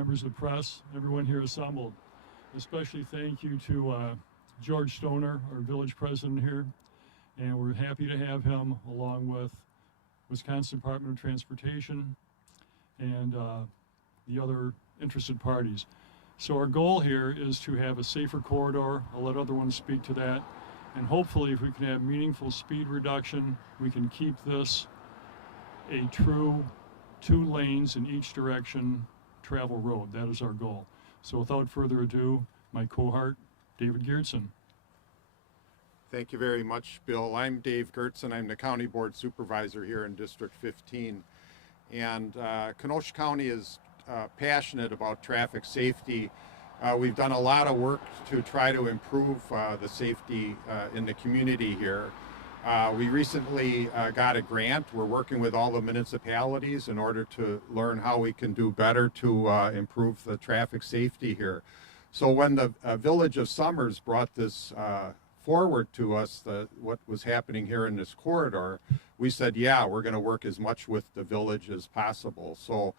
members of the press, everyone here assembled. Especially thank you to George Stoner, our village president here, and we're happy to have him along with Wisconsin Department of Transportation and the other interested parties. So our goal here is to have a safer corridor. I'll let other ones speak to that. And hopefully if we can have meaningful speed reduction, we can keep this a true 2 lanes in each direction travel road. That is our goal. So without further ado, my cohort, David Geertsen. Thank you very much, Bill. I'm Dave Geertsen. I'm the County Board Supervisor here in District 15. And Kenosha County is passionate about traffic safety. We've done a lot of work to try to improve the safety in the community here. We recently got a grant. We're working with all the municipalities in order to learn how we can do better to improve the traffic safety here. So when the Village of Somers brought this forward to us, what was happening here in this corridor, we said, yeah, we're going to work as much with the village as possible. So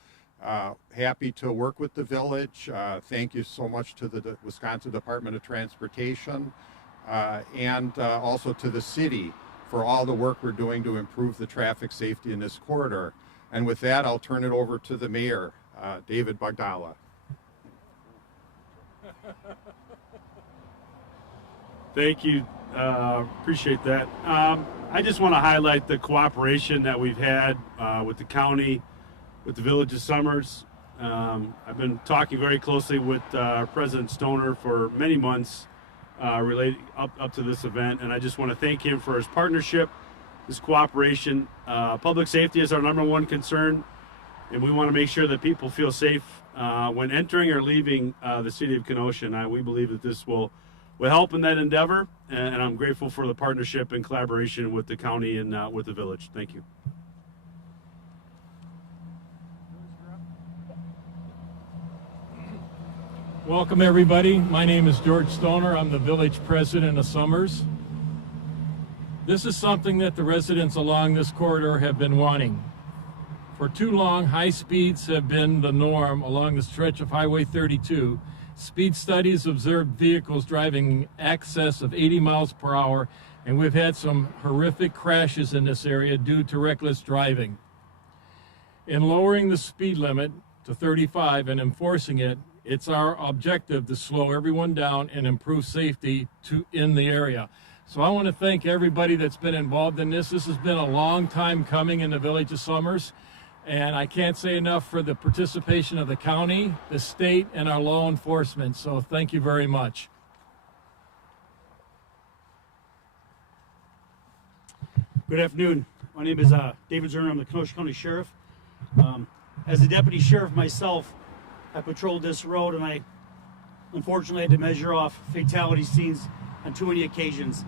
happy to work with the village. Thank you so much to the Wisconsin Department of Transportation and also to the city for all the work we're doing to improve the traffic safety in this corridor. And with that, I'll turn it over to the mayor, David Bogdala. Thank you. Appreciate that. I just want to highlight the cooperation that we've had with the county, with the Village of Somers. I've been talking very closely with President Stoner for many months related up to this event, and I just want to thank him for his partnership, his cooperation. Public safety is our #1 concern, and we want to make sure that people feel safe when entering or leaving the city of Kenosha. And we believe that this will help in that endeavor, and I'm grateful for the partnership and collaboration with the county and with the village. Thank you. Welcome everybody. My name is George Stoner. I'm the village president of Somers. This is something that the residents along this corridor have been wanting. For too long, high speeds have been the norm along the stretch of Highway 32. Speed studies observed vehicles driving in excess of 80 miles per hour, and we've had some horrific crashes in this area due to reckless driving. In lowering the speed limit to 35 and enforcing it, it's our objective to slow everyone down and improve safety in the area. So I want to thank everybody that's been involved in this. This has been a long time coming in the Village of Somers, and I can't say enough for the participation of the county, the state, and our law enforcement. So thank you very much. Good afternoon. My name is David Zerner. I'm the Kenosha County Sheriff. As a deputy sheriff myself, I patrolled this road, and I unfortunately had to measure off fatality scenes on too many occasions.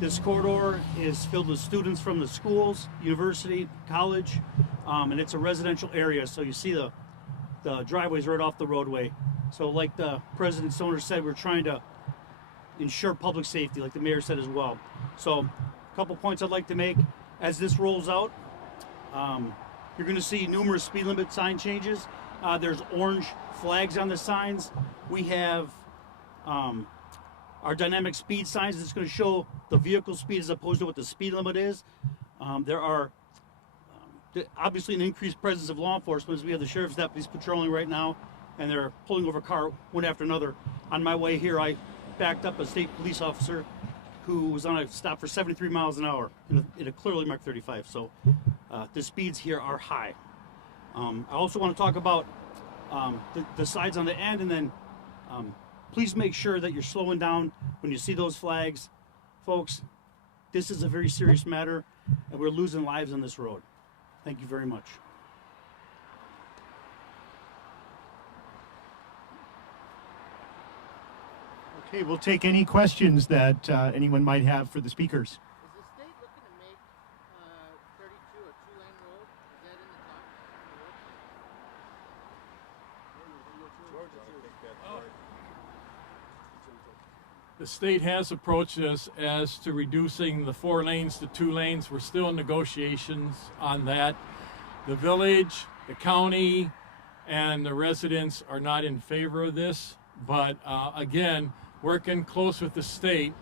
This corridor is filled with students from the schools, university, college, and it's a residential area, so you see the driveways right off the roadway. So like the President Stoner said, we're trying to ensure public safety, like the mayor said as well. So a couple points I'd like to make. As this rolls out, you're going to see numerous speed limit sign changes. There's orange flags on the signs. We have our dynamic speed signs that's going to show the vehicle speed as opposed to what the speed limit is. There are obviously an increased presence of law enforcement as we have the sheriff's deputies patrolling right now, and they're pulling over a car one after another. On my way here, I backed up a state police officer who was on a stop for 73 miles an hour in a clearly marked 35. So the speeds here are high. I also want to talk about the sides on the end, and then please make sure that you're slowing down when you see those flags. Folks, this is a very serious matter, and we're losing lives on this road. Thank you very much. Okay, we'll take any questions that anyone might have for the speakers. Is the state looking to make 32 a 2-lane road? Is that in the talks? The state has approached us as to reducing the 4 lanes to 2 lanes. We're still in negotiations on that. The village, the county, and the residents are not in favor of this. But again, working close with the state,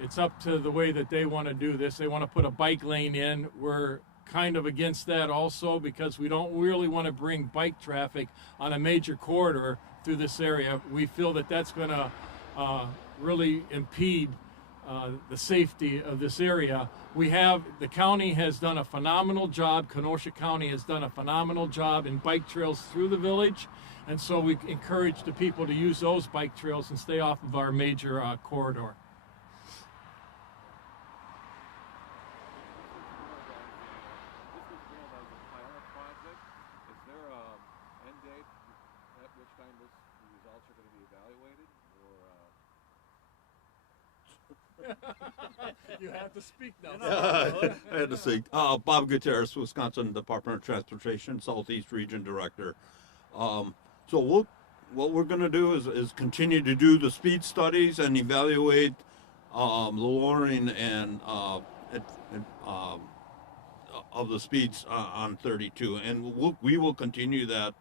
it's up to the way that they want to do this. They want to put a bike lane in. We're kind of against that also because we don't really want to bring bike traffic on a major corridor through this area. We feel that that's going to really impede the safety of this area. The county has done a phenomenal job. Kenosha County has done a phenomenal job in bike trails through the village. And so we encourage the people to use those bike trails and stay off of our major corridor. You have to speak now. I had to say, Bob Gutierrez, Wisconsin Department of Transportation, Southeast Region Director. So what we're going to do is continue to do the speed studies and evaluate the lowering and of the speeds on 32, and we will continue that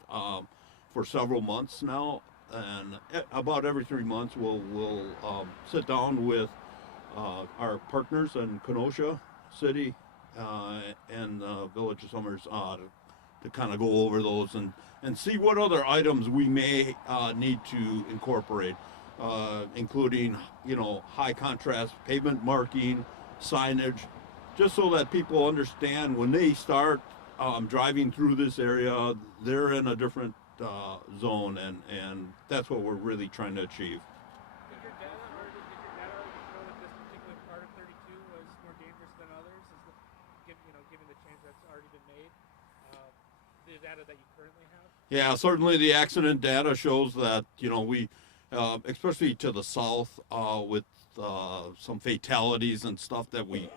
for several months now. And about every 3 months, we'll sit down with our partners in Kenosha City and Village of Summers to kind of go over those and see what other items we may need to incorporate, including, high contrast pavement marking, signage, just so that people understand when they start driving through this area, they're in a different zone, and that's what we're really trying to achieve. Did your data already show that this particular part of 32 was more dangerous than others? Given the change that's already been made, the data that you currently have? Yeah, certainly the accident data shows that, we, especially to the south, with some fatalities and stuff that we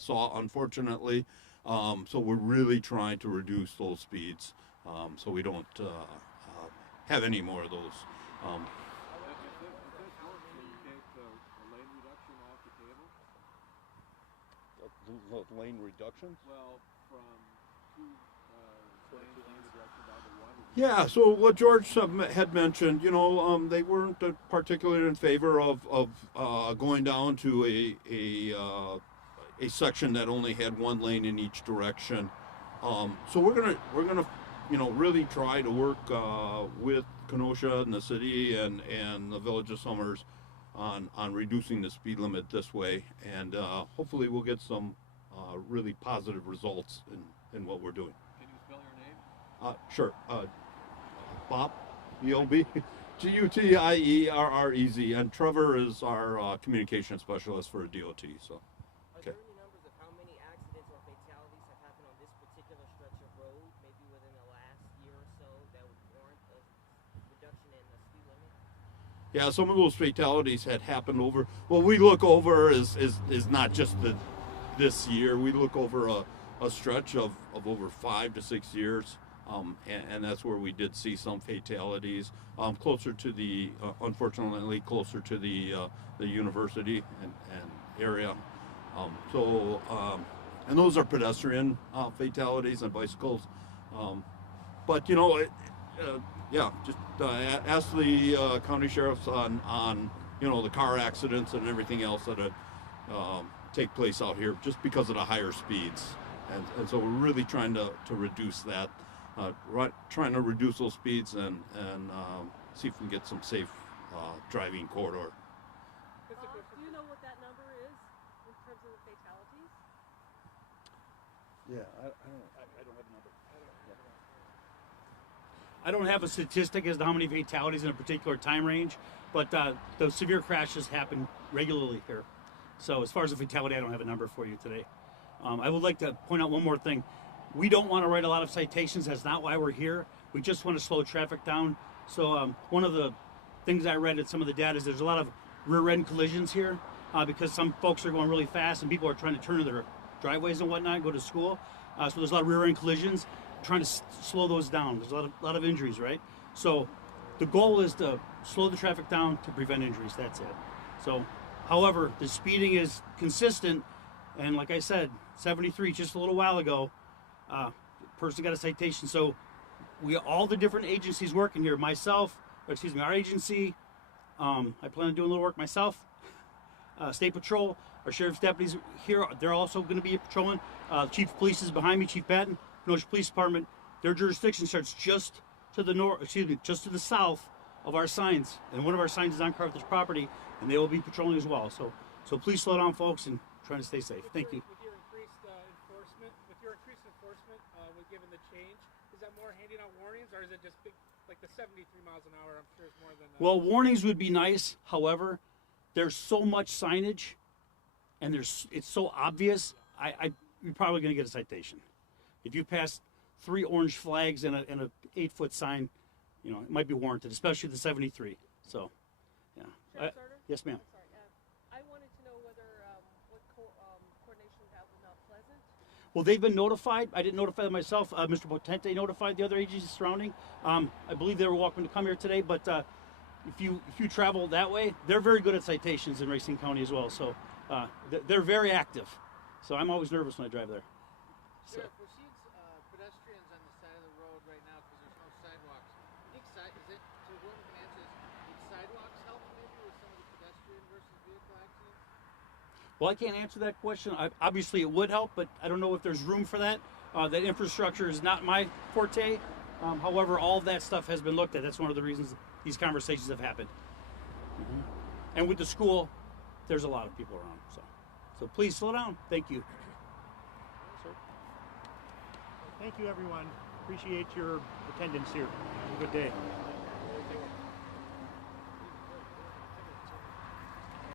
saw, unfortunately. So we're really trying to reduce those speeds so we don't have any more of those. Lane reductions? Well, from two lanes down to one. Yeah, so what George had mentioned, they weren't particularly in favor of going down to a section that only had one lane in each direction. So we're gonna really try to work with Kenosha and the city and the Village of Summers on reducing the speed limit this way, and hopefully we'll get some really positive results in what we're doing. Can you spell your name? Sure. Bob, B-O-B, G-U-T-I-E-R-R-E-Z, and Trevor is our communication specialist for DOT. So, Are there any numbers of how many accidents or fatalities have happened on this particular stretch of road, maybe within the last year or so, that would warrant a reduction in the speed limit? Yeah, some of those fatalities had happened over. What we look over is not just this year. We look over a stretch of over 5 to 6 years. And that's where we did see some fatalities, closer to the, unfortunately, closer to the university and area. And those are pedestrian fatalities and bicycles. But just ask the county sheriffs on the car accidents and everything else that take place out here just because of the higher speeds. And so we're really trying to reduce that. Trying to reduce those speeds and see if we can get some safe driving corridor. Do you know what that number is in terms of the fatalities? Yeah, I don't have a number. I don't have a statistic as to how many fatalities in a particular time range, but the severe crashes happen regularly here. So as far as the fatality, I don't have a number for you today. I would like to point out one more thing. We don't want to write a lot of citations. That's not why we're here. We just want to slow traffic down. So one of the things I read in some of the data is there's a lot of rear-end collisions here because some folks are going really fast and people are trying to turn to their driveways and whatnot, go to school. So there's a lot of rear-end collisions. Trying to slow those down. There's a lot of injuries, right? So the goal is to slow the traffic down to prevent injuries. That's it. So, however, the speeding is consistent, and like I said, 73 just a little while ago. person got a citation. So all the different agencies working here, our agency, I plan on doing a little work myself. State Patrol, our sheriff's deputies here, they're also going to be patrolling. Chief of Police is behind me, Chief Patton, Kenosha Police Department. Their jurisdiction starts just to the south of our signs, and one of our signs is on Carthage property, and they will be patrolling as well. So please slow down, folks, and trying to stay safe. Thank you. With your increased enforcement, given the change, is that more handing out warnings, or is it just big, like the 73 miles an hour? I'm sure it's more than. Well, warnings would be nice. However, there's so much signage, and it's so obvious. You're probably going to get a citation if you pass 3 orange flags and a 8-foot sign. You know, it might be warranted, especially the 73. So, yeah. Yes, ma'am. Sorry, I wanted to know whether what coordination you have with Mount Pleasant. Well, they've been notified. I didn't notify them myself. Mr. Potente notified the other agencies surrounding. I believe they were welcome to come here today, but if you travel that way, they're very good at citations in Racine County as well. So they're very active. So I'm always nervous when I drive there. So. Sheriff, we're seeing pedestrians on the side of the road right now because there's no sidewalks. Would sidewalks help maybe with some of the pedestrian versus vehicle accidents? Well, I can't answer that question. Obviously, it would help, but I don't know if there's room for that. That infrastructure is not my forte. However, all of that stuff has been looked at. That's one of the reasons these conversations have happened. Mm-hmm. And with the school, there's a lot of people around. So please slow down. Thank you. Sir. Thank you, everyone. Appreciate your attendance here. Have a good day.